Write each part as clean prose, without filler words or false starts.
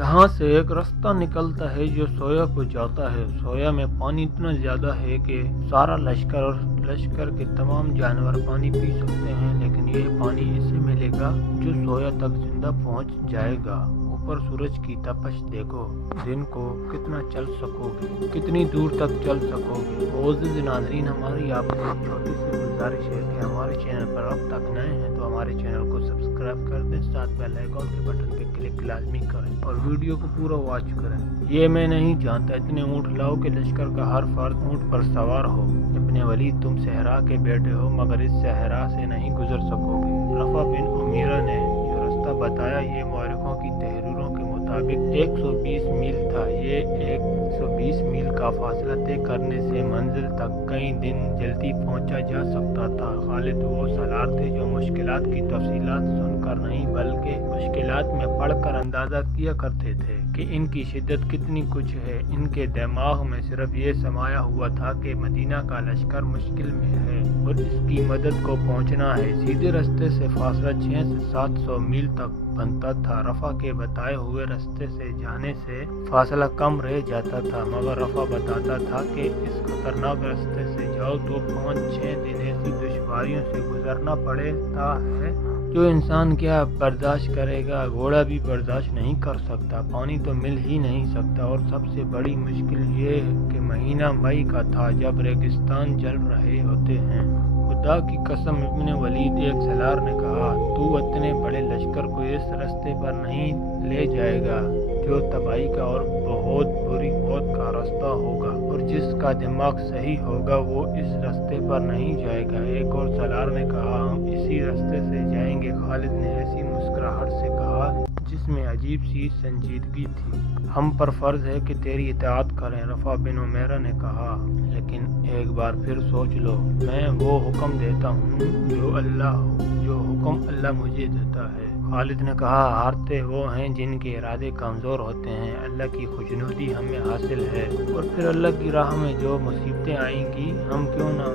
यहाँ से एक रास्ता निकलता है जो सोया को जाता है। सोया में पानी इतना ज्यादा है कि सारा लश्कर और लश्कर के तमाम जानवर पानी पी सकते हैं, लेकिन ये पानी इसे मिलेगा जो सोया तक जिंदा पहुँच जाएगा। ऊपर सूरज की तपश देखो, दिन को कितना चल सकोगे, कितनी दूर तक चल सकोगे। मोअज़्ज़िज़ नाज़रीन, हमारी आपसे एक छोटी सी गुजारिश है कि हमारे चैनल पर अब तक नए हैं तो हमारे चैनल को सब्सक्राइब कर दें, साथ बेल आइकन के बटन पे क्लिक लाजमी करें और वीडियो को पूरा वॉच करें। ये मैं नहीं जानता इतने ऊँट लाओ कि लश्कर का हर फर्द ऊँट पर सवार हो। इब्ने वलीद, तुम सहरा के बेटे हो, मगर इस सहरा से नहीं गुजर सकोगे। रफ़ा बिन उमीरा ने जो रास्ता बताया ये मौरखों की तहरीरों के मुताबिक 120 मील था। ये 120 मील का फासला तय करने से मंजिल तक कई दिन जल्दी पहुंचा जा सकता था। खालिद वो सलार थे जो मुश्किलात की तफसीलात सुनकर नहीं बल्कि मुश्किलात में पढ़कर अंदाजा किया करते थे कि इनकी शिद्दत कितनी कुछ है। इनके दिमाग में सिर्फ ये समाया हुआ था कि मदीना का लश्कर मुश्किल में है और इसकी मदद को पहुंचना है। सीधे रास्ते से फासला 600 से 700 मील तक बनता था। रफ़ा के बताए हुए रास्ते से जाने से फासला कम रह जाता था, मगर रफ़ा बताता था कि इस खतरनाक रास्ते से जाओ तो 5-6 दिन ऐसी दुश्वारियों से गुजरना पड़ता है जो इंसान क्या बर्दाश्त करेगा, घोड़ा भी बर्दाश्त नहीं कर सकता। पानी तो मिल ही नहीं सकता और सबसे बड़ी मुश्किल ये है कि महीना मई का था जब रेगिस्तान जल रहे होते हैं। खुदा की कसम, इब्ने वलीद, एक सलार ने कहा, तू इतने बड़े लश्कर को इस रास्ते पर नहीं ले जाएगा जो तबाही का और बहुत बुरी मौत का रास्ता होगा, और जिसका दिमाग सही होगा वो इस रास्ते पर नहीं जाएगा। एक और सलार ने कहा, हम इसी रास्ते से जाएंगे। खालिद ने ऐसी मुस्कुराहट से कहा जिसमें अजीब सी संजीदगी थी। हम पर फर्ज है कि तेरी इताअत करें। रफ़ा बिन उमैरा ने कहा, लेकिन एक बार फिर सोच लो, मैं वो हुक्म देता हूँ जो हुक्म अल्लाह मुझे देता है। खालिद ने कहा, हारते वो हैं जिनके इरादे कमज़ोर होते हैं। अल्लाह की खुशनुदी हमें हासिल है और फिर अल्लाह की राह में जो मुसीबतें आएंगी हम क्यों ना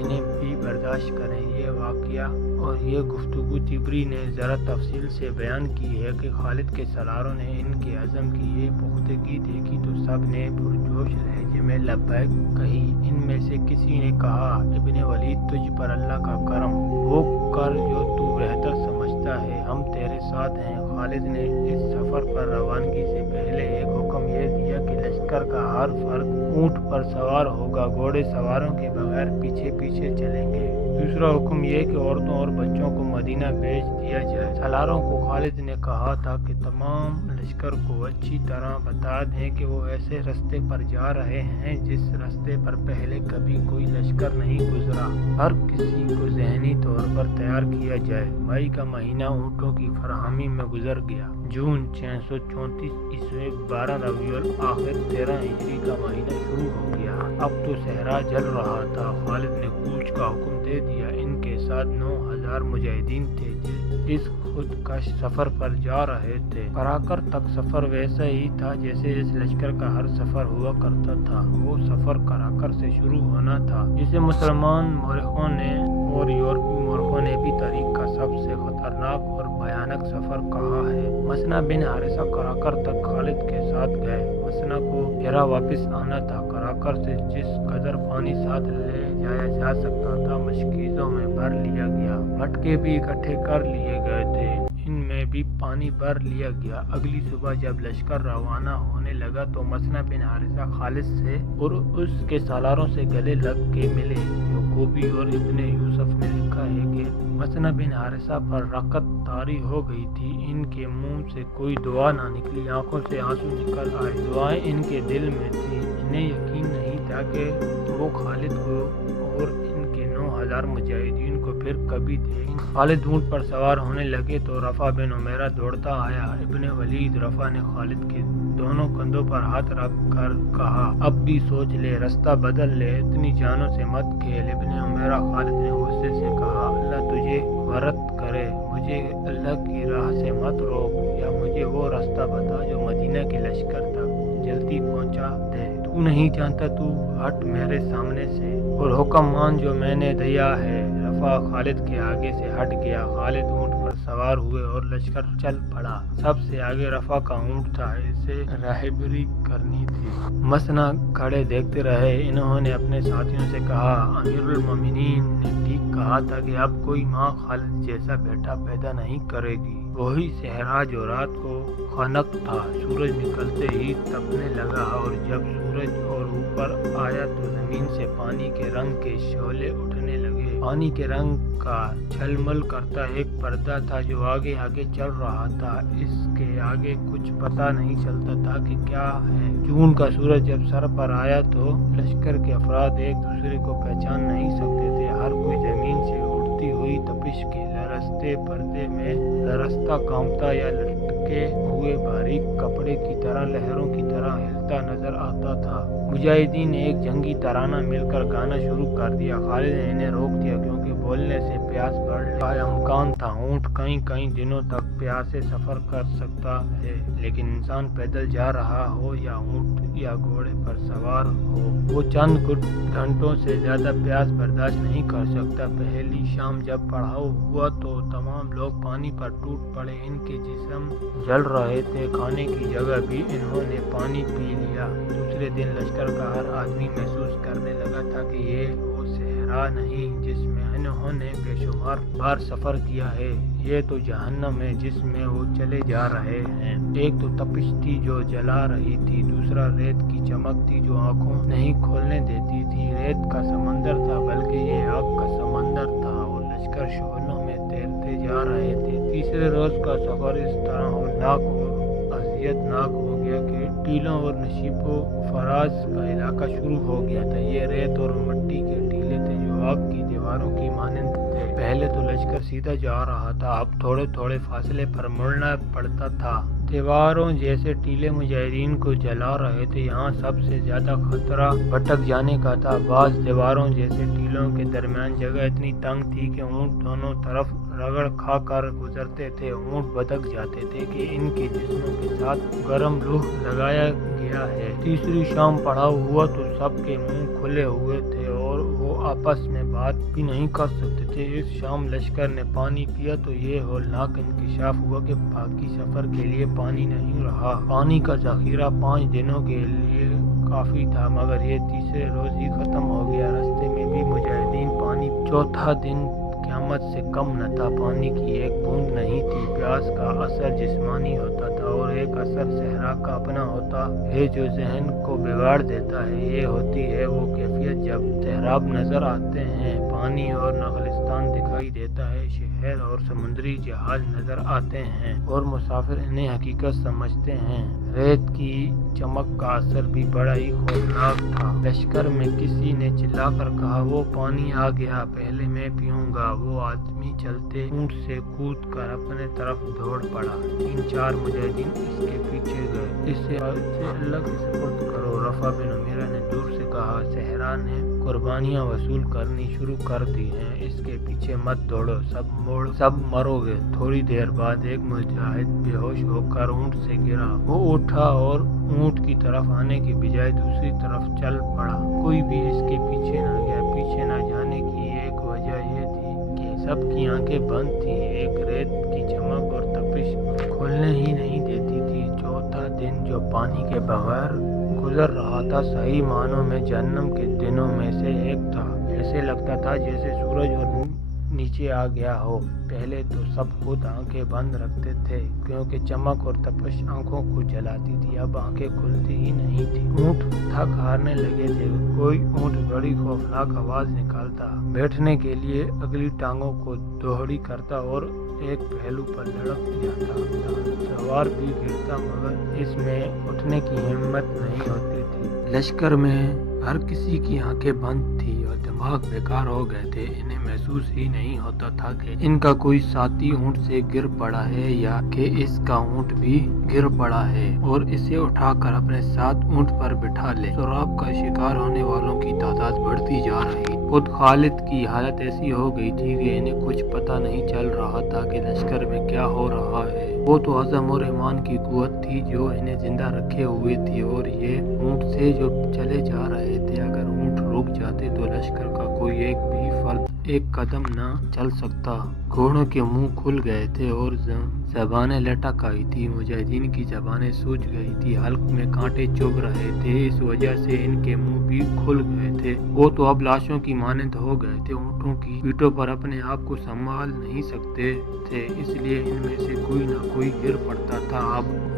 इन्हें भी बर्दाश्त करें। ये वाक़या और ये गुफ्तगू तिबरी ने ज़रा तफसील से बयान की है कि खालिद के सलारों ने इनके अज़म की ये पुख्तगी देखी तो सब ने पुरजोश लहजे में लब्बैक कही। इनमें से किसी ने कहा, इब्ने वलीद, तुझ पर अल्लाह का करम, वो कर जो तू बेहतर समझता है, हम तेरे साथ हैं। खालिद ने इस सफ़र पर रवानगी से पहले एक हुक्म ये दिया कि लश्कर का हर फर्द ऊँट पर सवार होगा, घोड़े सवारों के बगैर पीछे पीछे चलेंगे। दूसरा हुक्म ये कि औरतों और बच्चों को मदीना भेज दिया जाए। सलारों को खालिद ने कहा था कि तमाम लश्कर को अच्छी तरह बता दें कि वो ऐसे रास्ते पर जा रहे हैं जिस रास्ते पर पहले कभी कोई लश्कर नहीं गुजरा। हर किसी को ज़हनी तौर पर तैयार किया जाए। मई का महीना ऊँटों की फराहमी में गुजर गया। जून 634 ईस्वी 12 रबीउल आखिर 13 हिजरी का महीना शुरू हो गया। अब तो सहरा जल रहा था। खालिद ने कूच का हुक्म दे दिया। इनके साथ 9000 मुजाहिदीन थे इस खुदकश सफर पर जा रहे थे। कराकर तक सफर वैसा ही था जैसे इस लश्कर का हर सफर हुआ करता था। वो सफर कराकर से शुरू होना था जिसे मुसलमान मौरखों ने और यूरोपी मौरखों ने भी तारीख का सबसे खतरनाक और भयानक सफर कहा है। मसना बिन हारिसा कराकर तक खालिद के साथ गए। मसना को फिर वापस आना था। कराकर से जिस कदर पानी साथ ले जाया जा सकता था मशकीज़ों में भर लिया गया। मटके भी इकट्ठे कर लिए गए थे, इनमें भी पानी भर लिया गया। अगली सुबह जब लश्कर रवाना होने लगा तो मसना बिन हारिसा खालिद से और उसके सालारों से गले लग के मिले। यकूबी और इब्ने यूसुफ ने लिखा है कि मसना बिन हारिसा पर रकत तारी हो गई थी। इनके मुंह से कोई दुआ ना निकली, आंखों से आंसू निकल आए। दुआएं इनके दिल में थी। इन्हें यकीन नहीं था कि वो खालिद को और इनके 9000 मुजाहिदीन को फिर कभी देखेंगे। खालिद ऊँट पर सवार होने लगे तो रफ़ा बिन उमैरा दौड़ता आया। इब्ने वलीद, रफ़ा ने खालिद के दोनों कंधों पर हाथ रख कर कहा, अब भी सोच ले, रास्ता बदल ले, इतनी जानों से मत खेल। इब्ने उमैरा, खालिद ने गुस्से से कहा, अल्लाह तुझे वरत करे, मुझे अल्लाह की राह से मत रोक, या मुझे वो रास्ता बता जो मदीना के लश्कर तक जल्दी पहुंचा दे। तू नहीं जानता, तू हट मेरे सामने से और हुक्म मान जो मैंने दिया है। रफ़ा खालिद के आगे से हट गया। खालिद ऊँट पर सवार हुए और लश्कर चल पड़ा। सबसे आगे रफा का ऊँट था, इसे राहबरी करनी थी। मसना खड़े देखते रहे। इन्होंने अपने साथियों से कहा, अमीरुल मोमिनीन ने ठीक कहा था कि अब कोई माँ खालिद जैसा बेटा पैदा नहीं करेगी। वही सहरा जो रात को खनक था। सूरज निकलते ही तपने लगा और जब सूरज और ऊपर आया तो जमीन से पानी के रंग के शोले उठने लगे। पानी के रंग का झलमल करता एक पर्दा था जो आगे आगे चल रहा था। इसके आगे कुछ पता नहीं चलता था कि क्या है। जून का सूरज जब सर पर आया तो लश्कर के अफराद एक दूसरे को पहचान नहीं सकते थे। हर कोई जमीन से उड़ती हुई तपिश के लरसते पर्दे में लरसता कांपता या लटके हुए बारीक कपड़े की तरह लहरों की तरह हिलता नजर आता था। मुजाहिदीन ने एक जंगी तराना मिलकर गाना शुरू कर दिया। खालिद ने इन्हें रोक दिया क्योंकि बोलने से प्यास बढ़ने का इम्कान था। ऊँट कई दिनों तक प्यासे सफर कर सकता है, लेकिन इंसान पैदल जा रहा हो या ऊँट या घोड़े पर सवार हो, वो चंद कुछ घंटों से ज्यादा प्यास बर्दाश्त नहीं कर सकता। पहली शाम जब पड़ाव हुआ तो तमाम लोग पानी पर टूट पड़े। इनके जिस्म जल रहे थे। खाने की जगह भी इन्होंने पानी पी लिया। दूसरे दिन लश्कर का हर आदमी महसूस करने लगा था कि ये वो सहरा नहीं जिसमें इन्होंने बेशुमार बार सफर किया है। ये तो जहन्नम है जिसमें वो चले जा रहे हैं। एक तो तपिश थी जो जला रही थी, दूसरा रेत की चमक थी जो आंखों नहीं खोलने देती थी। रेत का समंदर था, बल्कि ये आग का समंदर था और लश्कर शोलों में तैरते जा रहे थे। तीसरे रोज का सफर इस तरह होलनाक और अजियतनाक हो गया कि टीलों और नशीबो फराज का इलाका शुरू हो गया था। ये रेत और मिट्टी के टीले थे जो आग की दीवारों की मानंद थे। पहले तो लश्कर सीधा जा रहा था, अब थोड़े थोड़े फासले पर मुड़ना पड़ता था। दीवारों जैसे टीले मुजाहिदीन को जला रहे थे। यहाँ सबसे ज्यादा खतरा भटक जाने का था। बाज़ दीवारों जैसे टीलों के दरमियान जगह इतनी तंग थी कि ऊँट दोनों तरफ रगड़ खा कर गुजरते थे। ऊँट भटक जाते थे कि इनके जिस्मों के साथ गर्म लूह लगाया गया है। तीसरी शाम पड़ाव हुआ तो सबके मुंह खुले हुए थे और वो आपस में बात भी नहीं कर सकते थे। इस शाम लश्कर ने पानी पिया तो ये होलनाक इंकिशाफ हुआ कि बाकी सफर के लिए पानी नहीं रहा। पानी का जखीरा 5 दिनों के लिए काफी था, मगर ये तीसरे रोज ही खत्म हो गया। रास्ते में भी मुजाहिदीन पानी। चौथा दिन क़यामत से कम न था। पानी की एक बूंद नहीं थी। प्यास का असर जिस्मानी होता था और एक असर सहरा का अपना होता है जो जहन को बिगाड़ देता है। ये होती है वो कैफियत जब सहराब नजर आते हैं, पानी और नगलिस्तान दिखाई देता है, शहर और समुद्री जहाज नजर आते हैं और मुसाफिर इन्हें हकीकत समझते हैं। रेत की चमक का असर भी बड़ा ही खौफनाक था। लश्कर में किसी ने चिल्लाकर कहा, वो पानी आ गया, पहले मैं पीऊंगा। वो आदमी चलते ऊंट से कूद कर अपने तरफ दौड़ पड़ा। 3-4 मुजाहिदीन इसके पीछे गए। इसे अल्लाह के सुपुर्द करो, रफा बिन उमैरा ने दूर से कहा। सहरा ने कुर्बानियाँ वसूल करनी शुरू कर दी हैं, इसके पीछे मत दौड़ो, सब मरोगे। थोड़ी देर बाद एक मुजाहिद बेहोश होकर ऊंट से गिरा। वो उठा और ऊंट की तरफ आने की बजाय दूसरी तरफ चल पड़ा। कोई भी इसके पीछे न गया। पीछे न जाने की एक वजह यह थी कि सबकी आंखें बंद थी। एक रेत की चमक और तपिश खुलने ही नहीं देती थी। चौथा दिन जो पानी के बगैर गुजर रहा था, सही मानों में जहन्नम के दिनों में से एक था। ऐसे लगता था जैसे सूरज और नीचे आ गया हो। पहले तो सब खुद आंखें बंद रखते थे क्योंकि चमक और तपिश आंखों को जलाती थी। अब आंखें खुलती ही नहीं थी। ऊंट थक हारने लगे थे। कोई ऊंट बड़ी खौफनाक आवाज निकालता, बैठने के लिए अगली टांगों को दोहरी करता और एक पहलू पर लड़क जाता था। सवार भी गिरता, मगर इसमें उठने की हिम्मत नहीं होती थी। लश्कर में हर किसी की आंखें बंद थी और दिमाग बेकार हो गए थे। इन्हें महसूस ही नहीं होता था कि इनका कोई साथी ऊंट से गिर पड़ा है या कि इसका ऊंट भी गिर पड़ा है और इसे उठाकर अपने साथ ऊंट पर बिठा ले। शराब का शिकार होने वालों की तादाद बढ़ती जा रही। खुद खालिद की हालत ऐसी हो गई थी कि इन्हें कुछ पता नहीं चल रहा था कि लश्कर में क्या हो रहा है। वो तो अज़म और ईमान की कुव्वत थी जो इन्हें जिंदा रखे हुए थी और ये ऊंट से जो चले जा रहे थे। अगर ऊंट रुक जाते तो लश्कर का कोई एक भी फर्द एक कदम न चल सकता। घोड़ों के मुंह खुल गए थे और ज़बानें लटक आई थी। मुजाहिदीन की ज़बानें सूज गई थी। हल्क में कांटे चुभ रहे थे, इस वजह से इनके मुंह भी खुल गए थे। वो तो अब लाशों की मानंद हो गए थे। ऊँटों की पीठों पर अपने आप को संभाल नहीं सकते थे, इसलिए इनमें से कोई न कोई गिर पड़ता था।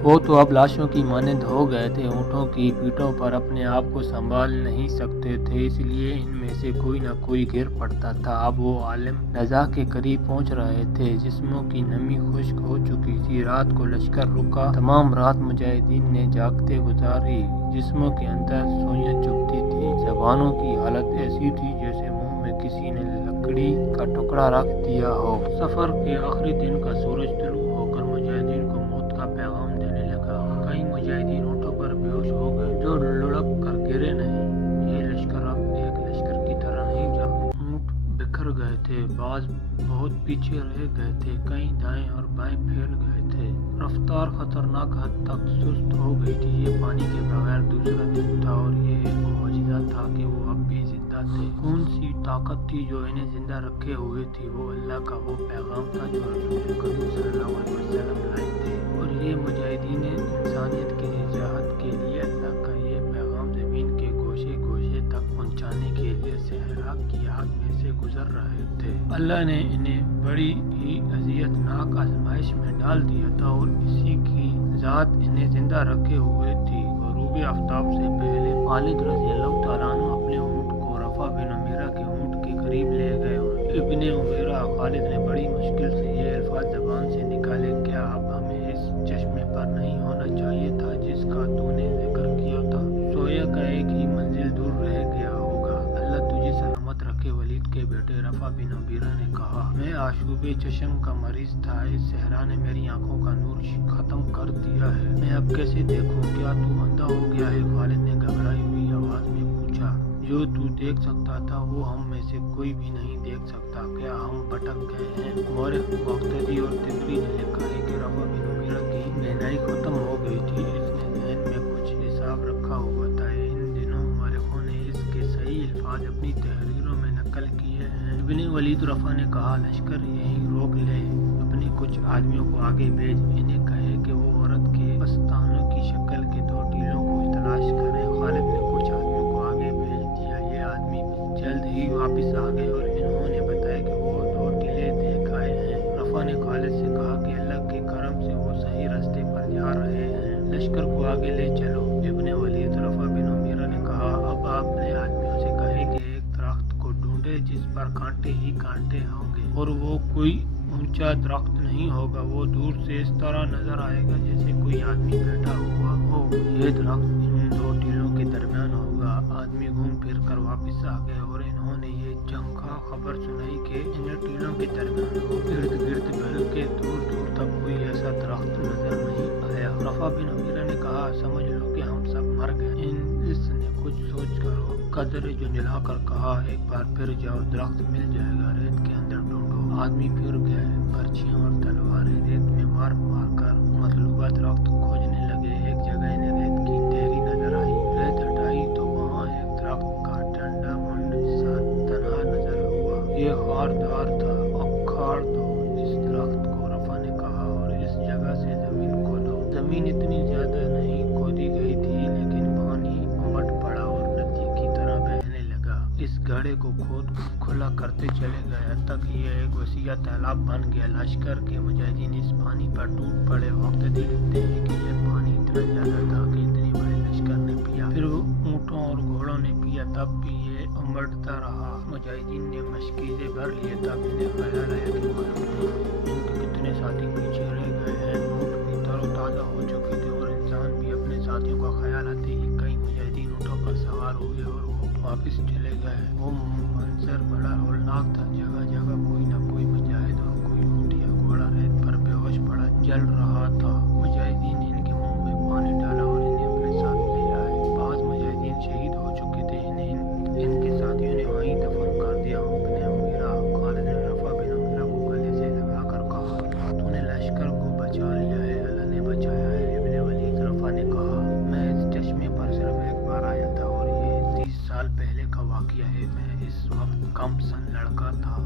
वो तो अब लाशों की मानंद हो गए थे। ऊँटों की पीठों पर अपने आप को संभाल नहीं सकते थे, इसलिए इनमें से कोई न कोई गिर पड़ता था। अब वो आलम नज़ा के करीब पहुंच रहे थे। जिस्मों की नमी खुश्क हो चुकी थी। रात को लश्कर रुका। तमाम रात मुजाहिदीन ने जागते गुजारी। जिस्मों के अंदर सुइयां चुभती थी। जबानों की हालत ऐसी थी जैसे मुंह में किसी ने लकड़ी का टुकड़ा रख दिया हो। सफर के आखिरी दिन का सूरज तुलू होकर मुजाहिदीन को मौत का पैगाम देने लगा। कई मुजाहिदीन ऊँटों पर बेहोश हो गए, जो लुढ़क कर गिरे नहीं। ये लश्कर अब एक लश्कर की तरह नहीं जा। ऊँट बिखर गए थे, बाज बहुत पीछे रह गए थे, कई दाएं और बाएं फैल गए थे। रफ्तार खतरनाक हद तक सुस्त हो गई थी। ये पानी के बगैर दूसरा दिन था और ये एक मौजिज़ा था कि वो अब भी जिंदा थे। कौन सी ताकत थी जो इन्हें जिंदा रखे हुए थी? वो अल्लाह का वो पैगाम था जो रसूल करीम सल्लल्लाहु अलैहि वसल्लम लाए थे। और ये मुजाहिदीन इंसानियत की निजात के लिए अल्लाह का ये पैगाम ज़मीन के गोशे गोशे तक पहुँचाने के लिए सहरा की आग में से गुजर रहे थे। अल्लाह ने इन्हें बड़ी ही अज़ियतनाक आजमाइश में डाल दिया था और इसी की ज़ात इन्हें जिंदा रखे हुए थी। गरूब आफ्ताब से पहले खालिद रज़ियल्लाहु तआला अन्हु अपने ऊँट को रफ़ा बिन उमैरा के ऊँट के करीब ले गए। इब्ने उमैरा खालिद ने बड़ी मुश्किल से ये अल्फाज ज़बान से निकाले, क्या अब हमें इस चश्मे पर नहीं होना चाहिए था जिसका तूने जिक्र किया था? सोया का एक ही मंजिल दूर रह गया होगा। अल्लाह तुझे सलामत रखे। वलीद के बेटे रफ़ा बिन उमैरा ने कहा, मैं आशूबे चश्म का मरीज था। इस सहरा ने मेरी आंखों का नूर खत्म कर दिया है। मैं अब कैसे देखूं? क्या तू अंधा हो गया है? खालिद ने घबराई हुई आवाज में पूछा। जो तू देख सकता था वो हम में से कोई भी नहीं देख सकता। क्या हम भटक गए हैं? मौरख मुक़्तदी और तिबरी ने लिखा है कि रफ़ा बिन उमैरा की रहनाई खत्म हो गई थी। इसने ज़हन में कुछ हिसाब रखा हुआ था। इन दिनों मौरखों ने इसके सही अल्फाज अपनी तहरीरों में नकल किए हैं। इब्ने वलीद रफ़ा ने कहा, लश्कर यहीं रोक ले, अपने कुछ आदमियों को आगे भेज। इन्हें कहे कि वो औरत के पस्तानों की शक्ल के 2 टीलों को तलाश करें। खालिद ने कुछ आदमियों को आगे भेज दिया। ये आदमी जल्द ही वापस आ गए और इन्होंने बताया कि वो 2 टीले देख आए हैं। रफ़ा ने खालिद से कहा कि अल्लाह के करम से वो सही रास्ते पर जा रहे हैं, लश्कर को आगे ले चलो। इब्ने वलीद रफ़ा बिन उमैरा ने कहा, अब आपने आदमियों से कहे कि एक दरख्त को ढूंढे जिस पर कांटे ही कांटे होंगे और वो कोई ऊंचा दरख्त नहीं होगा। वो दूर से इस तरह नजर आएगा जैसे कोई आदमी बैठा हुआ हो। ये दरख्त इन 2 टीलों के दरमियान होगा। आदमी घूम फिर कर वापस आ गए और इन्होंने ये चमका खबर सुनाई कि इन टीलों के दरमियान हो। इर्द गिर्द बल्कि दूर दूर तक कोई ऐसा दरख्त नजर नहीं आया। रफ़ा बिन उमैरा ने कहा, समझ लो कि हम सब मर गए। इसने कुछ सोच कर कदरे जो निलाकर कहा, एक बार फिर जाओ, दरख्त मिल जाएगा, रेत के अंदर ढूंढो। आदमी फिर गए। बर्छियां और तलवारें रेत में मार मार कर मतलूबा दरख्त खोजने लगे। एक जगह इन्हें रेत की ढेरी नजर आई। रेत हटाई तो वहाँ एक दरख्त का डंडा मुंड सा तनहा नजर हुआ। ये खारदार था। उखाड़ दो इस दरख्त को, रफ़ा ने कहा, और इस जगह से जमीन खोदो। जमीन इतनी ज्यादा नहीं खोदी गई थी, लेकिन पानी उमड़ पड़ा और नदी की तरह बहने लगा। इस गड्ढे को खोद खुला करते चले गए तक ये एक वसीया तालाब बन गया। लश्कर के मुजाहिदीन इस पानी पर टूट पड़े। मुक़्तदी लिखते हैं कि यह पानी इतना ज्यादा था कि इतने बड़े लश्कर ने पिया, फिर ऊँटों और घोड़ों ने पिया, तब भी ये उमड़ता रहा। मुजाहिदीन ने मशकीज़े भर लिए, तब इन्हें ख्याल आया कि मालूम नहीं इनके कितने साथी पीछे रह गए हैं। ऊँट भी तरोताज़ा हो चुके थे और इंसान भी अपने साथियों का ख्याल आते ही कई मुजाहिदीन ऊँटों पर सवार हुए और वो वापस चले गए। वो मंजर बड़ा हौलनाक था। जगह जगह कोई न कोई मुजाहिद और कोई ऊँट या घोड़ा रेत पर बेहोश पड़ा जल रहा था। मुजाहिदीन ने इनके मुंह में पानी डाला और इन्हें अपने साथ ले आए। बाज़ मुजाहिदीन शहीद हो चुके थे। इन्हें इनके साथियों ने वहीं दफन कर दिया। इब्ने उमैरा खालिद ने रफ़ा बिन उमैरा को गले से लगाकर कहा, तूने लश्कर को बचा लिया है, अल्लाह ने बचाया है। इब्ने वलीद रफ़ा ने कहा, मैं इस चश्मे पर सिर्फ एक बार आया था और ये 30 साल पहले का वाक़या है। मैं इस वक्त कम सन लड़का था।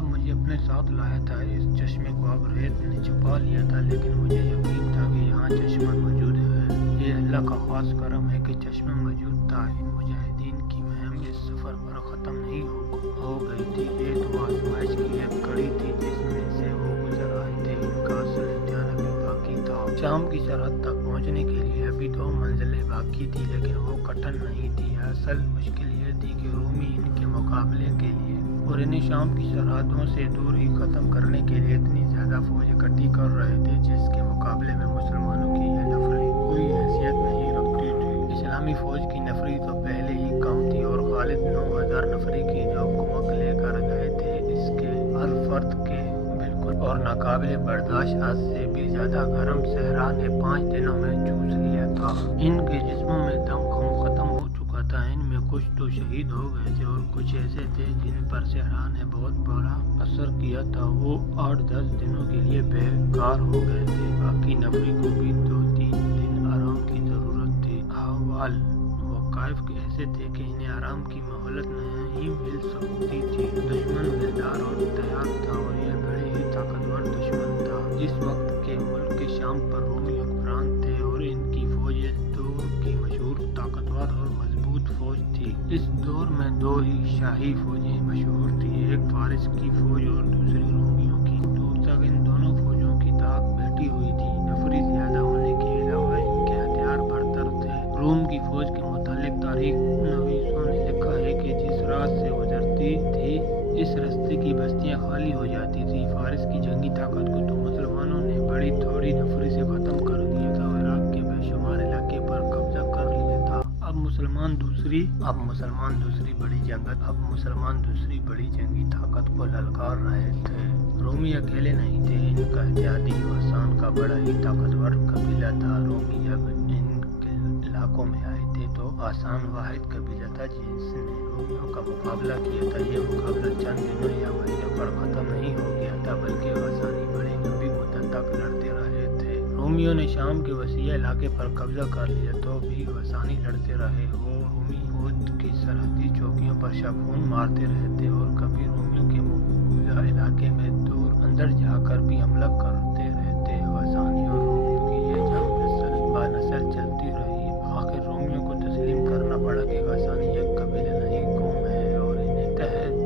اب مجھے اپنے ساتھ لایا تھا۔ اس چشمے کو اب ریت نے چھپا لیا تھا، لیکن مجھے یقین تھا کہ یہاں چشمہ موجود ہے۔ یہ اللہ کا خاص کرم ہے کہ چشمہ موجود تھا۔ ان مجاہدین کی مہم اس سفر پر ختم نہیں ہو گئی تھی۔ یہ تو آزمائش کی ایک کڑی تھی جس میں سے وہ گزر آئے تھے۔ ان کا اصل امتحان ابھی باقی تھا۔ شام کی سرحد تک پہنچنے کے لیے ابھی 2 منزلیں باقی تھی، لیکن وہ کٹھن نہیں تھی۔ اصل مشکل یہ تھی کہ رومی ان کے مقابلے کے لیے اور انہیں شام کی سرحدوں سے دور ہی ختم کرنے کے لیے اتنی زیادہ فوج اکٹھی کر رہے تھے جس کے مقابلے میں مسلمانوں کی یہ نفری کوئی حیثیت نہیں رکھتی تھی۔ اسلامی فوج کی نفری تو پہلے ہی کم تھی اور خالد 9000 نفری کی جو کمک لے کر گئے تھے اس کے ہر فرد کے بالکل اور ناقابل برداشت حد سے بھی زیادہ گرم صحرا نے 5 دنوں میں چوس لیا تھا۔ ان کے جسموں میں دم ختم ہو چکا تھا۔ ان میں کچھ تو شہید ہو گئے تھے اور کچھ ایسے تھے جن پر صحرا نے بہت برا اثر کیا تھا۔ وہ 8-10 دنوں کے لیے بیکار ہو گئے تھے۔ باقی نفری کو بھی 2-3 دن آرام کی ضرورت تھی۔ احوال وقائف ایسے تھے کہ انہیں آرام کی مہلت نہیں مل سکتی تھی۔ دشمن بیدار اور تیار تھا اور یہ بڑے ہی طاقتور دشمن تھا۔ اس وقت کے ملک کے شام پر رومی حکمران تھے اور ان کی فوج اس دور کی مشہور طاقتور اور مضبوط فوج تھی۔ اس دور میں 2 ہی شاہی فوجیں مشہور تھیں، ایک فارس کی فوج اور دوسری رومیوں کی۔ دور تک ان دونوں فوجوں کی طاقت بیٹھی ہوئی تھی۔ نفری زیادہ ہونے کے علاوہ ان کے ہتھیار برتر تھے۔ روم کی فوج کے متعلق تاریخ نویسوں نے لکھا ہے کہ جس راہ سے گزرتی تھی اس راستے کی بستیاں خالی ہو جاتی تھی۔ فارس کی جنگی طاقت کو تو مسلمانوں نے بڑی تھوڑی نفری سے ختم کر دیا تھا اور عراق کے بے شمار علاقے پر قبضہ کر لیا تھا۔ اب مسلمان دوسری بڑی جنگی طاقت کو للکار رہے تھے۔ رومی اکیلے نہیں تھے، ان کا اتحادی غسان کا بڑا ہی طاقتور قبیلہ تھا۔ رومی جب ان کے علاقوں میں آئے تھے تو غسان واحد قبیلہ تھا جس نے رومیوں کا مقابلہ کیا تھا۔ یہ مقابلہ چند دنوں یا مہینوں پر ختم نہیں ہو گیا تھا، بلکہ غسانی بڑی لمبی مدت تک لڑتے رہے تھے۔ رومیوں نے شام کے وسیع علاقے پر قبضہ کر لیا تو بھی غسانی لڑتے رہے۔ وہ رومی فوج کی سرحدی چوکیوں پر شبخون مارتے رہتے اور کبھی رومیوں کے مقبوضہ علاقے میں دور اندر جا کر بھی حملہ کرتے رہتے۔ غسانی اور رومیوں کی یہ جنگ نسل بہ نسل چلتی رہی۔ آخر رومیوں کو تسلیم کرنا پڑا کہ غسانی ایک قبیلہ نہیں قوم ہے اور انہیں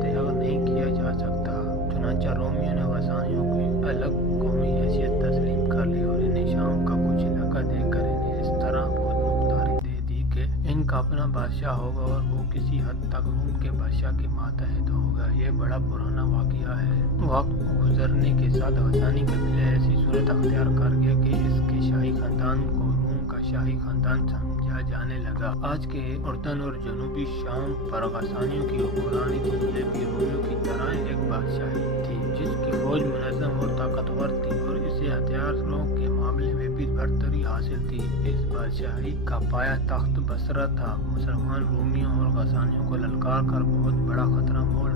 تیغ نہیں کیا جا سکتا۔ چنانچہ رومیوں نے غسانیوں کی الگ قومی حیثیت تسلیم کر لی اور انہیں شام کا کچھ علاقہ دے کر انہیں اس طرح خود مختاری دے دی کہ ان کا اپنا بادشاہ ہوگا اور وہ کسی حد تک روم کے بادشاہ کے ماتحت ہوگا۔ یہ بڑا پرانا واقعہ ہے۔ وقت گزرنے کے ساتھ غسانی قبیلہ ایسی صورت اختیار کر گیا کہ اس کے شاہی خاندان کو روم کا شاہی خاندان سمجھا جانے لگا۔ آج کے اردن اور جنوبی شام پر غسانیوں کی حکمرانی تھی۔ یہ بھی رومیوں کی طرح ایک بادشاہی تھی جس کی فوج منظم اور طاقتور تھی اور اسے ہتھیاروں کے معاملے میں بھی برتری حاصل تھی۔ اس بادشاہی کا پایہ تخت بصرہ تھا۔ مسلمان رومیوں اور غسانیوں کو للکار کر بہت بڑا خطرہ مول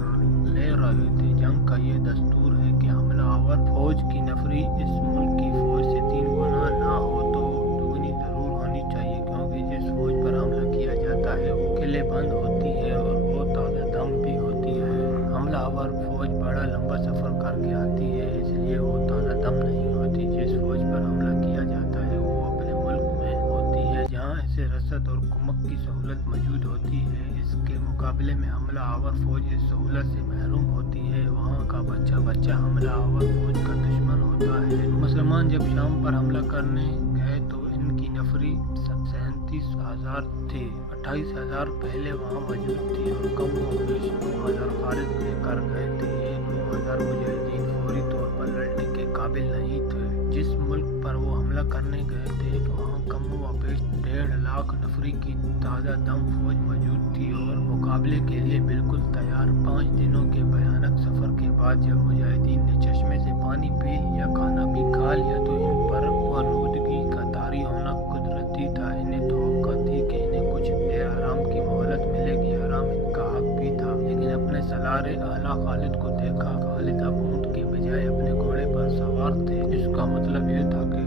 لے رہے تھے۔ جنگ کا یہ دستور ہے کہ حملہ آور فوج کی نفری اس ملک کی فوج سے 3 گنا نہ ہو تو دگنی ضرور ہونی چاہیے، کیونکہ جس فوج پر حملہ کیا جاتا ہے وہ قلعے بند ہوتی ہے اور وہ تازہ دم بھی ہوتی ہے۔ حملہ آور فوج بڑا لمبا سفر کر کے آتی ہے، اس لیے وہ تازہ دم نہیں ہوتی۔ جس فوج پر حملہ کیا جاتا ہے وہ اپنے ملک میں ہوتی ہے جہاں اسے رسد اور کمک کی سہولت موجود ہوتی ہے۔ اس کے مقابلے میں حملہ آور فوج اس سہولت سے محروم ہوتی ہے۔ وہاں کا بچہ حملہ آور فوج کا دشمن ہوتا ہے۔ مسلمان جب شام پر حملہ کرنے گئے تو ان کی نفری 37,000 تھی۔ 28,000 پہلے وہاں موجود تھی اور کم و بیش 9,000 خارج لے کر گئے تھے۔ یہ 9,000 مجاہدین فوری طور پر لڑنے کے قابل نہیں تھے۔ جس ملک پر وہ حملہ کرنے گئے تھے وہاں کم و بیش 1.5 لاکھ نفری کی تازہ دم فوج موجود تھی اور مقابلے کے لیے بالکل تیار۔ 5 دنوں کے بھیانک سفر کے بعد جب مجاہدین نے چشمے سے پانی پی لیا، کھانا بھی کھا لیا تو ان پر آلودگی کا طاری ہونا قدرتی تھا۔ انہیں توقع تھی کہ انہیں کچھ دیر آرام کی مہلت ملے گی۔ آرام ان کا حق بھی تھا، لیکن اپنے سالار اعلیٰ خالد کو دیکھا۔ خالد اب اونٹ کے بجائے اپنے گھوڑے پر سوار تھے۔ اس کا مطلب یہ تھا کہ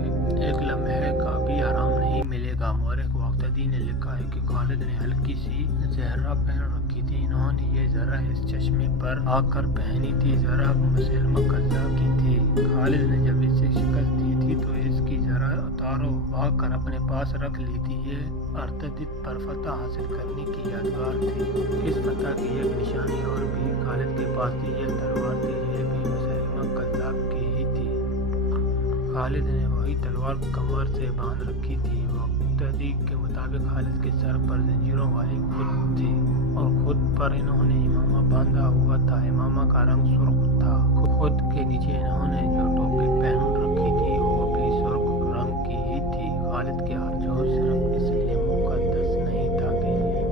ایک لمحے کا بھی آرام نہیں ملے گا۔ مورخ واقعی نے لکھا ہے کہ خالد نے ہلکی हल्की सी जहरा पहन रखी थी। इन्होंने ये जरा इस चश्मे पर आकर पहनी थी। जरा मुसलमा कज़्ज़ाब की थी। खालिद ने जब इसे शिकस्त दी थी तो इसकी जरा उतारो भाग कर अपने पास रख ली थी। ये अर्तदित पर फतह हासिल करने की यादगार थी। इस फतह की एक निशानी और भी खालिद के पास थी। ये तलवार थी, ये भी मुसलमा कज़्ज़ाब की ही थी। खालिद ने वही तलवार कमर से बांध रखी थी। मुक्तदी के मुताबिक खालिद के सर पर जंजीरों वाली खुद थी और खुद पर इन्होंने इमामा बांधा हुआ था। इमामा का रंग सुर्ख था। खुद के नीचे इन्होंने जो टोपी पहन रखी थी वो भी सुर्ख रंग की ही थी। खालिद के हाथ जो सिर्फ इसलिए मुकद्दस नहीं था कि ये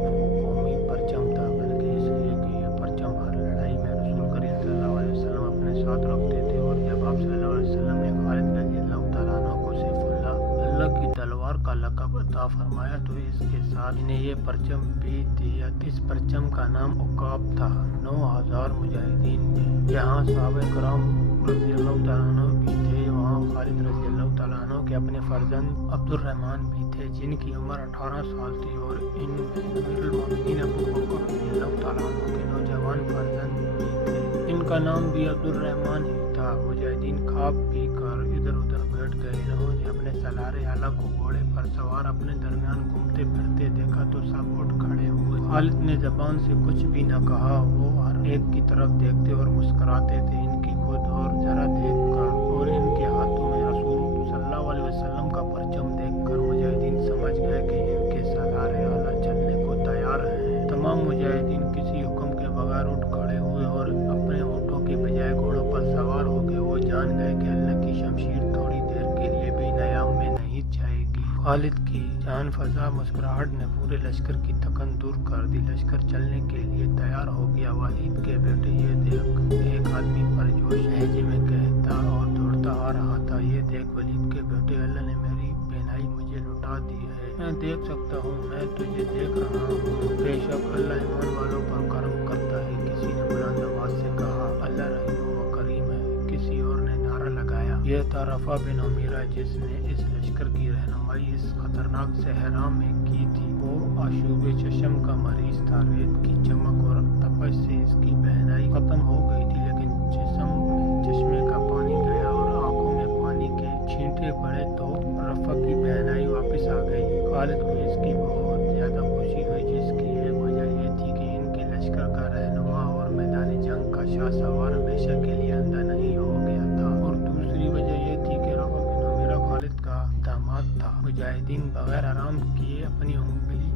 कौमी परचम था, बल्कि इसलिए कि यह परचम हर लड़ाई में रसूल करीम सल्लल्लाहु अलैहि वसल्लम अपने साथ रखते थे। और जब आप सल्लल्लाहु अलैहि वसल्लम ने खालिद रज़ियल्लाहु तआला अन्हु को सैफुल्लाह अल्लाह की तलवार का लक़ब अता फरमाया तो इसके साथ इन्हें ये परचम भी दिया। इस परचम का नाम उकाब था। 9000 मुजाहिदीन में जहाँ सहाबा किराम रज़ियल्लाहु तआला अन्हु भी थे, वहाँ खालिद रज़ियल्लाहु तआला अन्हु के अपने फर्जंद अब्दुर्रहमान भी थे, जिनकी उम्र 18 साल थी। और इनमें अमीरुल मोमिनीन अबू बकर रज़ियल्लाहु तआला अन्हु के नौजवान फर्जंद भी थे। इनका नाम भी अब्दुर्रहमान ही था। मुजाहिदीन खाब पी कर इधर उधर बैठ गए। इन्होंने अपने सलारे आला को घोड़े पर सवार अपने दरमियान घूमते फिरते देखा तो सब उठ खड़े हुए। खालिद ने ज़बान से कुछ भी न कहा। वो हर एक की तरफ देखते और मुस्कुराते थे। इनकी खुद और जरा देखकर और इनके हाथों में रसूल सल्लल्लाहु अलैहि वसल्लम का परचम देखकर मुजाहिदीन समझ गए कि इनके सलारे आला चलने को तैयार हैं। तमाम मुजाहिदीन किसी हुक्म के बगैर उठ खड़े हुए और अपने ऊँटों के बजाय घोड़ों पर सवार हो गए। वो जान गए कि अल्लाह की शमशीर थोड़ी देर के लिए भी नायाब में नहीं जाएगी। खालिद की जान फजा मुस्कुराहट ने पूरे लश्कर की थकन दूर कर दी। लश्कर चलने के लिए तैयार हो गया। वलीद के बेटे ये देख एक आदमी परजोश लहजे में कहता और दौड़ता आ रहा था। ये देख वलीद के बेटे, अल्लाह ने मेरी बेनाई मुझे लुटा दी है। मैं देख सकता हूँ, मैं तुझे देख रहा हूँ। बेशक अल्लाह ईमान वालों पर करम करता है। किसी ने बुलंद आवाज से कहा, अल्लाह रहीम व करीम है। किसी और ने नारा लगाया। यह था रफ़ा बिन उमीरा, जिसने इस लश्कर की रहनुमाई इस खतरनाक सहरा में की थी। वो आशूबे चश्म का मरीज था। रेत की चमक और तपश से इसकी बहनाई खत्म हो गई थी, लेकिन जिस्म में चश्मे का पानी गया और आंखों में पानी के छींटे पड़े तो रफ़ा की बहनाई वापस आ गई। खालिद को इसकी बहुत ज़्यादा खुशी हुई, जिसकी एक वजह ये थी कि इनके लश्कर का रहनुमा और मैदान जंग का शाह सवार हमेशा के लिए अंधा नहीं हो गया था। और दूसरी वजह यह थी कि रफ़ा बिन उमीरा खालिद का दामाद था। मुजाहिदीन बगैर आराम किए अपनी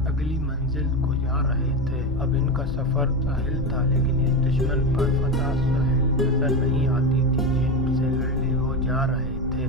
अगली मंजिल को जा रहे थे। अब इनका सफ़र साहिल था, लेकिन इस दुश्मन पर फतह साहिल नजर नहीं आती थी जिनसे लड़ने वो जा रहे थे।